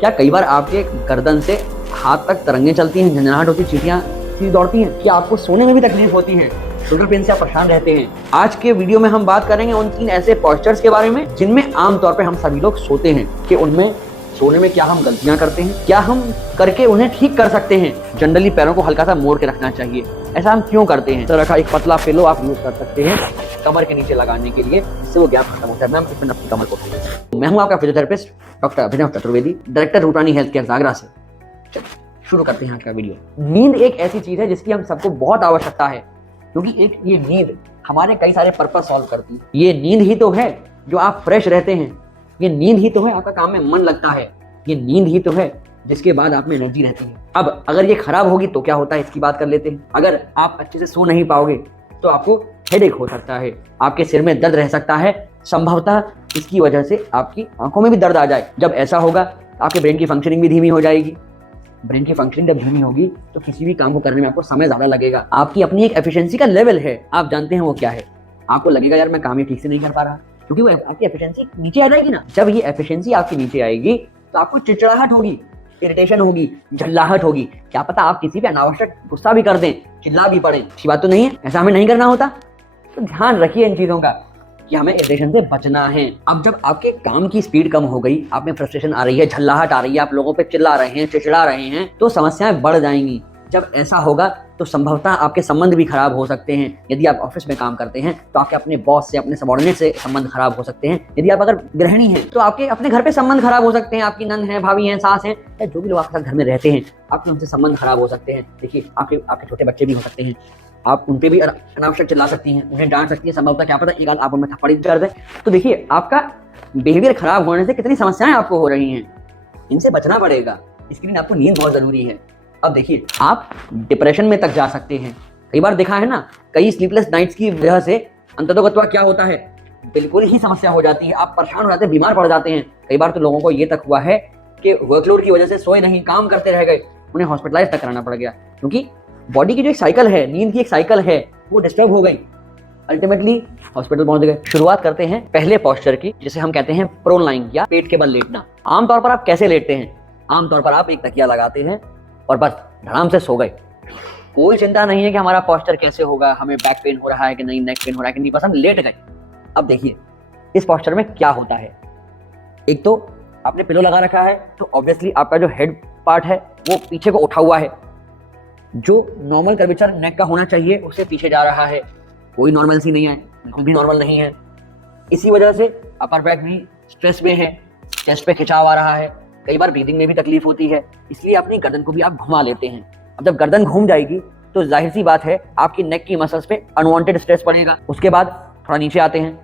क्या कई बार आपके गर्दन से हाथ तक तरंगे चलती हैं, झंझनाहट होती है, चींटियां सी दौड़ती हैं? क्या आपको सोने में भी तकलीफ होती है? शोल्डर पेन से आप परेशान रहते हैं? आज के वीडियो में हम बात करेंगे उन 3 ऐसे पोस्चर्स के बारे में जिनमें आमतौर पर हम सभी लोग सोते हैं, कि उनमें सोने में क्या हम गलतियां करते हैं, क्या हम करके उन्हें ठीक कर सकते हैं। जनरली पैरों को हल्का सा मोड़ के रखना चाहिए। ऐसा हम क्यों करते हैं? तरह का एक पतला पिलो आप यूज कर सकते हैं कमर के नीचे लगाने के लिए, जिससे वो गैप खत्म होता है। मैम इसमें अपनी कमर को मैं हूं आपका physiotherapist doctor Abhinav Chaturvedi, director रूटानी हेल्थ केयर आगरा से। शुरू करते हैं आज का वीडियो। नींद एक ऐसी चीज है जिसकी हम सबको बहुत आवश्यकता है, क्योंकि एक ये नींद हमारे कई सारे पर्पस सॉल्व करती है। ये नींद ही तो है जो आप फ्रेश रहते हैं, ये नींद ही तो है आपका काम में मन लगता है, ये नींद ही तो है जिसके बाद आप में एनर्जी रहती है। अब अगर ये खराब होगी तो क्या होता है, इसकी बात कर लेते हैं। अगर आप अच्छे से सो नहीं पाओगे तो आपको हेडेक हो सकता है, आपके सिर में दर्द रह सकता है, संभवतः इसकी वजह से आपकी आंखों में भी दर्द आ जाए। जब ऐसा होगा आपके ब्रेन की फंक्शनिंग भी धीमी हो जाएगी। ब्रेन की फंक्शनिंग जब धीमी होगी तो किसी भी काम को करने में आपको समय ज्यादा लगेगा। आपकी अपनी एक एफिशिएंसी का लेवल है, आप जानते हैं वो क्या है। आपको लगेगा यार मैं काम ही ठीक से नहीं कर पा रहा, क्योंकि वो आपकी एफिशिएंसी नीचे आ जाएगी ना। जब ये एफिशिएंसी आपकी नीचे आएगी तो आपको चिड़चिड़ाहट होगी, इरिटेशन होगी, झल्लाहट होगी। क्या पता आप किसी पे अनावश्यक गुस्सा भी कर दें, चिल्ला भी पड़े। अच्छी बात तो नहीं है, ऐसा हमें नहीं करना होता। तो ध्यान रखिए इन चीजों का कि हमें इरिटेशन से बचना है। अब जब आपके काम की स्पीड कम हो गई, आप में फ्रस्ट्रेशन आ रही है, झल्लाहट आ रही है, आप लोगों पे चिल्ला रहे हैं, चिड़चिड़ा रहे हैं, तो समस्याएं बढ़ जाएंगी। जब ऐसा होगा तो संभवतः आपके संबंध भी खराब हो सकते हैं। यदि आप ऑफिस में काम करते हैं तो आपके अपने बॉस से, अपने सबॉर्डिनेट से संबंध खराब हो सकते हैं। यदि आप अगर गृहिणी हैं तो आपके अपने घर पे संबंध खराब हो सकते हैं। आपकी नंद है, भाभी हैं, सास हैं, या जो भी लोग आपके साथ घर में रहते हैं, आपके उनसे संबंध खराब हो सकते हैं। देखिए आपके छोटे बच्चे भी हो सकते हैं, आप उन पे भी अनावश्यक चिल्ला सकती हैं, उन्हें डांट सकती हैं। संभवतः क्या पता एक आध आप उनमें थप्पड़ कर दें। तो देखिए आपका बिहेवियर खराब होने से कितनी समस्याएं आपको हो रही हैं, इनसे बचना पड़ेगा। इसके लिए आपको नींद बहुत जरूरी है। अब देखिए आप डिप्रेशन में तक जा सकते हैं। कई बार देखा है ना, कई स्लीपलेस नाइट्स की वजह से अंततोगत्वा क्या होता है, बिल्कुल ही समस्या हो जाती है। आप परेशान हो जाते हैं, बीमार पड़ जाते हैं। कई बार तो लोगों को ये तक हुआ है कि वर्कलोड की वजह से सोए नहीं, काम करते रह गए, उन्हें हॉस्पिटलाइज तक कराना पड़ गया, क्योंकि बॉडी की जो एक साइकिल है, नींद की एक साइकिल है, वो डिस्टर्ब हो गई, अल्टीमेटली हॉस्पिटल पहुंच गए। शुरुआत करते हैं पहले पोस्चर की, जिसे हम कहते हैं प्रोन लाइंग या पेट के बल लेटना। आमतौर पर आप कैसे लेटते हैं? आमतौर पर आप एक तकिया लगाते हैं और बस धड़ाम से सो गए। कोई चिंता नहीं है कि हमारा पोस्चर कैसे होगा, हमें बैक पेन हो रहा है कि नहीं, नेक पेन हो रहा है कि नहीं, बस हम लेट गए। अब देखिए इस पोस्चर में क्या होता है। एक तो आपने पिलो लगा रखा है, तो ऑब्वियसली आपका जो हेड पार्ट है वो पीछे को उठा हुआ है। जो नॉर्मल कर्वेचर नेक का होना चाहिए उससे पीछे जा रहा है। कोई नॉर्मल सी नहीं है, बिल्कुल भी नॉर्मल नहीं है। इसी वजह से अपर बैक भी स्ट्रेस में है, चेस्ट पे खिंचाव आ रहा है, कई बार ब्रीदिंग में भी तकलीफ होती है, इसलिए अपनी गर्दन को भी आप घुमा लेते हैं। अब जब गर्दन घूम जाएगी तो जाहिर सी बात है आपकी नेक की मसल्स पे अनवांटेड स्ट्रेस पड़ेगा। उसके बाद थोड़ा नीचे आते हैं,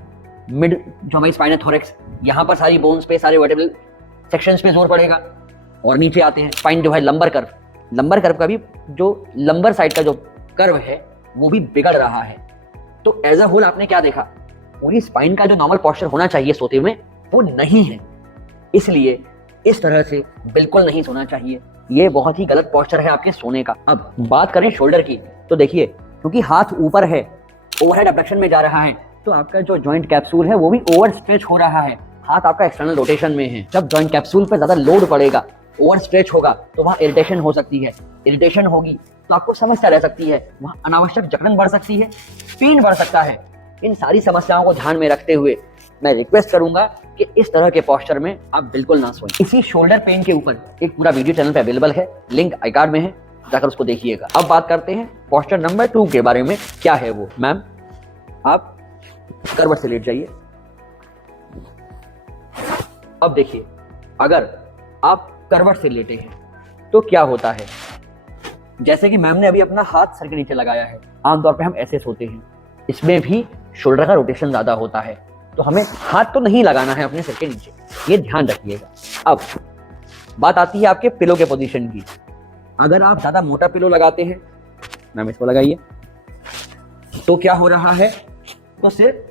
मिड जो हमारी स्पाइन है, थोरैक्स, यहाँ पर सारी बोन्स पे, सारे वर्टेब्रल सेक्शंस पे जोर पड़ेगा। और नीचे आते हैं स्पाइन जो है, लंबर कर्व, लंबर कर्व का भी जो लंबर साइड का जो कर्व है वो भी बिगड़ रहा है। तो एज अ होल आपने क्या देखा, पूरी स्पाइन का जो नॉर्मल पोस्चर होना चाहिए सोते हुए वो नहीं है, इसलिए इस तरह से बिल्कुल नहीं सोना चाहिए। ये बहुत ही गलत पोस्चर है आपके सोने का। अब बात करें शोल्डर की, तो देखिए क्योंकि हाथ ऊपर है, ओवरहेड अबडक्शन में जा रहा है, तो आपका जो जॉइंट कैप्सूल है वो भी ओवर स्ट्रेच हो रहा है। हाथ आपका एक्सटर्नल रोटेशन में है। जब जॉइंट कैप्सूल पर ज्यादा लोड पड़ेगा, ओवर स्ट्रेच होगा, तो वहाँ इरिटेशन हो सकती है। इरिटेशन होगी तो आपको समस्या रह सकती है, वहाँ अनावश्यक जकड़न बढ़ सकती है, पेन बढ़ सकता है। इन सारी समस्याओं को ध्यान में रखते हुए मैं रिक्वेस्ट करूंगा कि इस तरह के पोस्चर में आप बिल्कुल ना सोएं। इसी शोल्डर पेन के ऊपर एक पूरा वीडियो चैनल पे अवेलेबल है, लिंक आई कार्ड में है, जाकर उसको देखिएगा। अब बात करते हैं पोस्चर नंबर 2 के बारे में। क्या है वो? मैम आप करवट से लेट जाइए। अब देखिए अगर आप करवट से लेटे हैं तो क्या होता है, जैसे कि मैम ने अभी अपना हाथ सर के नीचे लगाया है, आमतौर पे हम ऐसे सोते हैं, इसमें भी शोल्डर का रोटेशन ज्यादा होता है, तो हमें हाथ तो नहीं लगाना है अपने सिर के नीचे, ये ध्यान रखिएगा। अब बात आती है आपके पिलो के पोजीशन की। अगर आप ज्यादा मोटा पिलो लगाते हैं, मैम इसको लगाइए, तो क्या हो रहा है, तो सिर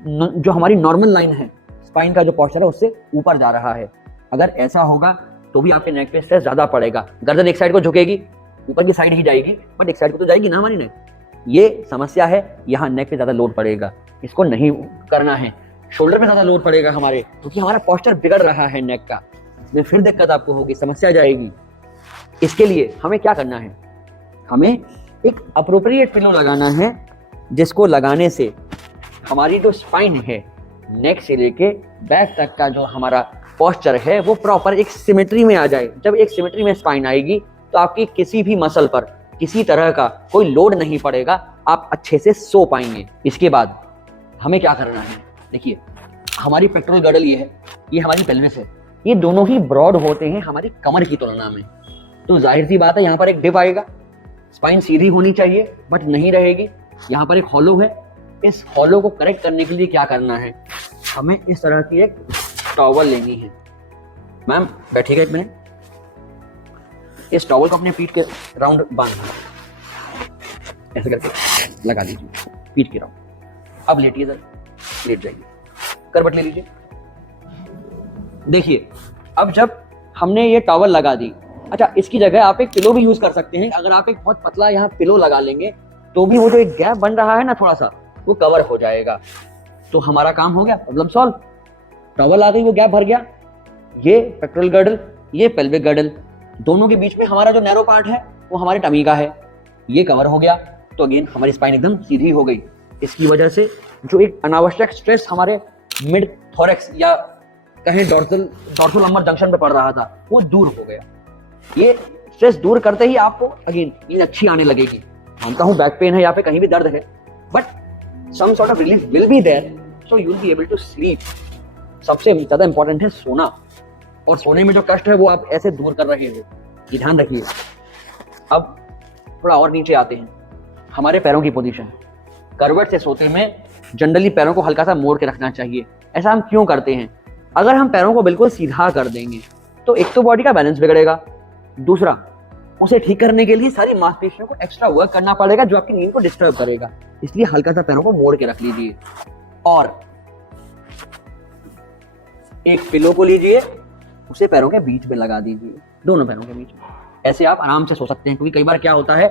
जो हमारी नॉर्मल लाइन है, स्पाइन का जो पोस्चर है उससे ऊपर जा रहा है। अगर ऐसा होगा तो भी आपके नेक पे स्ट्रेस ज्यादा पड़ेगा। गर्दन एक साइड को झुकेगी, ऊपर की साइड ही जाएगी, बट एक साइड को तो जाएगी ना हमारी नेक। ये समस्या है, यहाँ नेक पे ज्यादा लोड पड़ेगा, इसको नहीं करना है। शोल्डर पे ज्यादा लोड पड़ेगा हमारे, क्योंकि हमारा पोस्चर बिगड़ रहा है नेक का। में फिर दिक्कत आपको होगी, समस्या जाएगी। इसके लिए हमें क्या करना है, हमें एक अप्रोप्रिएट पिलो लगाना है, जिसको लगाने से हमारी जो स्पाइन है, नेक से लेके बैक तक का जो हमारा पोस्चर है वो प्रॉपर एक सिमेट्री में आ जाए। जब एक सिमेट्री में स्पाइन आएगी तो आपकी किसी भी मसल पर किसी तरह का कोई लोड नहीं पड़ेगा, आप अच्छे से सो पाएंगे। इसके बाद हमें क्या करना है, देखिए हमारी पेक्टोरल गर्डल ये है, ये हमारी पेल्विस है, ये दोनों ही ब्रॉड होते हैं हमारी कमर की तुलना में। तो जाहिर सी बात है यहाँ पर एक डिप आएगा, स्पाइन सीधी होनी चाहिए बट नहीं रहेगी। यहाँ पर एक हॉलो है, इस हॉलो को करेक्ट करने के लिए क्या करना है, हमें इस तरह की एक टॉवल लेनी है। मैम बैठिएगा एक मिनट, इस टॉवल को अपने पीठ के राउंड बांधना, ऐसे करके लगा लीजिए पीठ के राउंड। अब लेटिए सर, लेट जाइए, करवट ले लीजिए। देखिए अब जब हमने ये टॉवल लगा दी, अच्छा इसकी जगह आप एक पिलो भी यूज कर सकते हैं। अगर आप एक बहुत पतला यहाँ पिलो लगा लेंगे तो भी वो जो एक गैप बन रहा है ना थोड़ा सा, वो कवर हो जाएगा। तो हमारा काम हो गया, प्रॉब्लम सॉल्व। टॉवल आ गई, वो गैप भर गया। ये पेक्टोरल गर्डल, ये पेल्विक गर्डल, दोनों के बीच में हमारा जो नैरो पार्ट है वो हमारे टमी का है, ये कवर हो गया। तो अगेन हमारी स्पाइन एकदम सीधी हो गई। इसकी वजह से जो एक अनावश्यक स्ट्रेस हमारे मिड थोरैक्स या कहीं डॉर्सल लंबर जंक्शन पे पड़ रहा था, वो दूर हो गया। ये स्ट्रेस दूर करते ही आपको अगेन नींद अच्छी आने लगेगी। मानता हूं बैक पेन है या फिर कहीं भी दर्द है, but some sort of relief will be there, so you will be able to sleep. सबसे ज्यादा इंपॉर्टेंट है सोना, और सोने में जो कष्ट है वो आप ऐसे दूर कर रहे हो, ये ध्यान रखिए। अब थोड़ा और नीचे आते हैं, हमारे पैरों की पोजीशन। करवट से सोते में जनरली पैरों को हल्का सा मोड़ के रखना चाहिए। ऐसा हम क्यों करते हैं, अगर हम पैरों को बिल्कुल सीधा कर देंगे तो एक तो बॉडी का बैलेंस बिगड़ेगा, दूसरा उसे ठीक करने के लिए सारी मांसपेशियों को एक्स्ट्रा वर्क करना पड़ेगा जो आपकी नींद को डिस्टर्ब करेगा। इसलिए हल्का सा पैरों को मोड़ के रख लीजिए और एक पिलो को लीजिए, उसे पैरों के बीच में लगा दीजिए, दोनों पैरों के बीच में। ऐसे आप आराम से सो सकते हैं, क्योंकि कई बार क्या होता है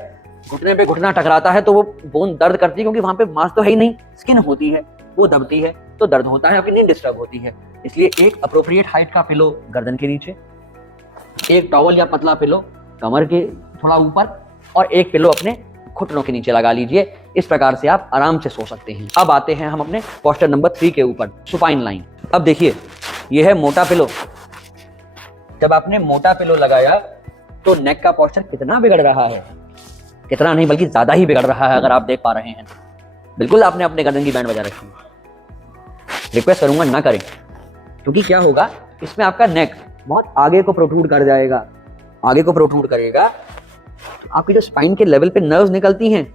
घुटने पे घुटना टकराता है तो वो बोन दर्द करती है, क्योंकि वहां पे मांस तो है ही नहीं, स्किन होती है, वो दबती है तो दर्द होता है, आपकी नींद डिस्टर्ब होती है। इसलिए एक अप्रोप्रिएट हाइट का पिलो गर्दन के नीचे, एक टॉवल या पतला पिलो कमर के थोड़ा ऊपर, और एक पिलो अपने घुटनों के नीचे लगा लीजिए। इस प्रकार से आप आराम से सो सकते हैं। अब आते हैं हम अपने पोस्चर नंबर 3 के ऊपर, सुपाइन लाइन। अब देखिए ये है मोटा पिलो। जब आपने मोटा पिलो लगाया तो नेक का पोस्चर कितना बिगड़ रहा है, कितना नहीं बल्कि ज्यादा ही बिगड़ रहा है, अगर आप देख पा रहे हैं। बिल्कुल आपने अपने गर्दन की बैंड बजा रखी है, रिक्वेस्ट करूंगा ना करें, क्योंकि क्या होगा इसमें आपका नेक बहुत आगे को प्रोट्रूड कर जाएगा। आगे को प्रोट्रूड करेगा तो आपकी जो स्पाइन के लेवल पे नर्व्स निकलती हैं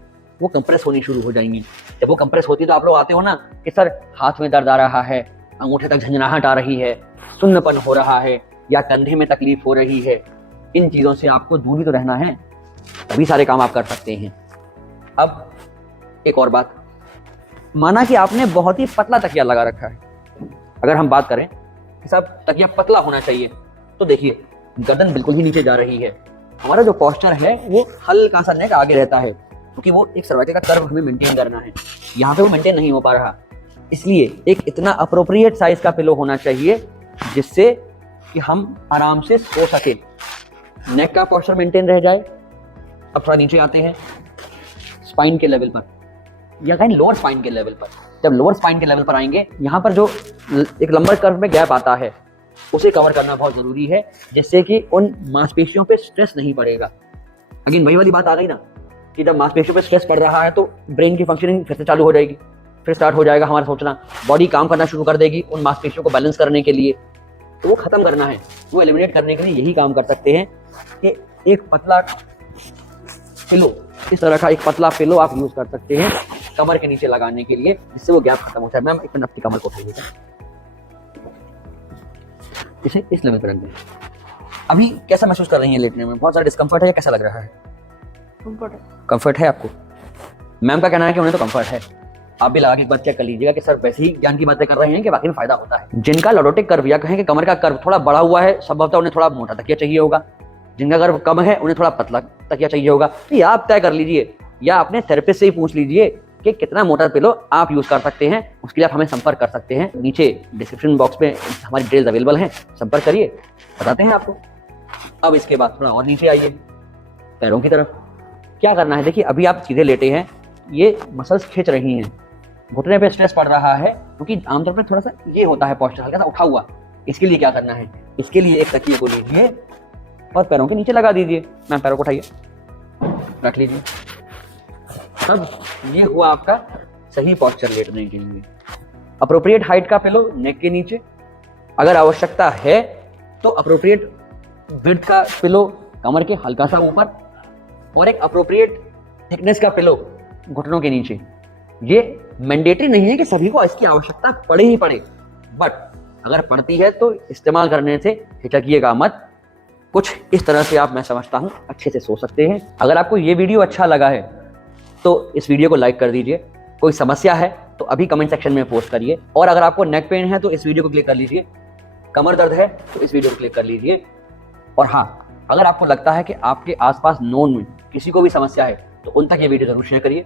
वो कंप्रेस होनी शुरू हो जाएंगी। जब वो कंप्रेस होती है तो आप लोग आते हो ना कि सर हाथ में दर्द आ रहा है, अंगूठे तक झंझनाहट आ रही है, सुन्नपन हो रहा है, या कंधे में तकलीफ हो रही है। इन चीजों से आपको दूर भी तो रहना है, तभी सारे काम आप कर सकते हैं। अब एक और बात, माना कि आपने बहुत ही पतला तकिया लगा रखा है। अगर हम बात करें कि साहब तकिया पतला होना चाहिए, तो देखिए गर्दन बिल्कुल ही नीचे जा रही है। हमारा जो पोस्चर है वो हल्का सा नेक आगे रहता है, क्योंकि वो एक सर्वाइकल का कर्व हमें मेंटेन करना है। यहाँ पे वो मेंटेन नहीं हो पा रहा, इसलिए एक इतना अप्रोप्रिएट साइज का पिलो होना चाहिए जिससे कि हम आराम से सो सके, नेक का पोस्चर मेंटेन रह जाए। अब थोड़ा नीचे आते हैं स्पाइन के लेवल पर, या कहीं लोअर स्पाइन के लेवल पर। जब लोअर स्पाइन के लेवल पर आएंगे, यहाँ पर जो एक लंबर कर्व में गैप आता है उसे कवर करना बहुत जरूरी है, जिससे कि उन मांसपेशियों पे स्ट्रेस नहीं पड़ेगा। अगेन वही वाली बात आ गई ना कि जब मांसपेशियों पे स्ट्रेस पड़ रहा है तो ब्रेन की फंक्शनिंग फिर से चालू हो जाएगी, फिर स्टार्ट हो जाएगा हमारा सोचना, बॉडी काम करना शुरू कर देगी उन मांसपेशियों को बैलेंस करने के लिए। तो वो खत्म करना है, वो एलिमिनेट करने के लिए यही काम कर सकते हैं कि एक पतला पिलो, इस तरह का एक पतला पिलो आप यूज कर सकते हैं कमर के नीचे लगाने के लिए, जिससे वो गैप खत्म हो जाए। मैम एक मिनट अपनी कमर को उठाइएगा, इसे इस लेवल पर रख दें। अभी कैसा महसूस कर रही हैं लेटने में, बहुत सारा डिस्कम्फर्ट है या कैसा लग रहा है? कंफर्ट है आपको? मैम का कहना है कि उन्हें तो कंफर्ट है। आप भी लगा के एक बार चेक कर लीजिएगा कि सर वैसे ही ज्ञान की बातें कर रहे हैं कि वाकई में फायदा होता है। जिनका लॉर्डोटिक कर्व या कहें कि कमर का कर्व थोड़ा बड़ा हुआ है, संभवतः उन्हें थोड़ा मोटा तकिया चाहिए होगा। जिनका कर्व कम है उन्हें थोड़ा पतला तकिया चाहिए होगा। तो या आप तय कर लीजिए या अपने थेरेपिस्ट से ही पूछ लीजिए कि कितना मोटा पिलो आप यूज कर सकते हैं, उसके लिए आप हमें संपर्क कर सकते हैं। नीचे डिस्क्रिप्शन बॉक्स में हमारी डिटेल्स अवेलेबल हैं, संपर्क करिए, बताते हैं आपको। अब इसके बाद थोड़ा और नीचे आइए पैरों की तरफ। क्या करना है, देखिए अभी आप सीधे लेटे हैं, ये मसल्स खींच रही हैं, घुटने पे स्ट्रेस पड़ रहा है, क्योंकि आमतौर पर थोड़ा सा ये होता है पोस्चर हल्का सा उठा हुआ। इसके लिए क्या करना है, इसके लिए एक तकिए को लीजिए और पैरों के नीचे लगा दीजिए। मैम पैरों को उठाइए, रख लीजिए। अब ये हुआ आपका सही पोस्चर लेटने के लिए। अप्रोप्रिएट हाइट का पिलो नेक के नीचे, अगर आवश्यकता है तो अप्रोप्रिएट विड्थ का पिलो कमर के हल्का सा ऊपर, और एक अप्रोप्रिएट थिकनेस का पिलो घुटनों के नीचे। ये मैंडेटरी नहीं है कि सभी को इसकी आवश्यकता पड़े ही पड़े, बट अगर पड़ती है तो इस्तेमाल करने से हिचकिएगा मत। कुछ इस तरह से आप, मैं समझता हूँ, अच्छे से सो सकते हैं। अगर आपको ये वीडियो अच्छा लगा है तो इस वीडियो को लाइक कर दीजिए। कोई समस्या है तो अभी कमेंट सेक्शन में पोस्ट करिए, और अगर आपको नेक पेन है तो इस वीडियो को क्लिक कर लीजिए, कमर दर्द है तो इस वीडियो को क्लिक कर लीजिए। और हाँ, अगर आपको लगता है कि आपके आसपास नोन में किसी को भी समस्या है तो उन तक ये वीडियो जरूर शेयर करिए।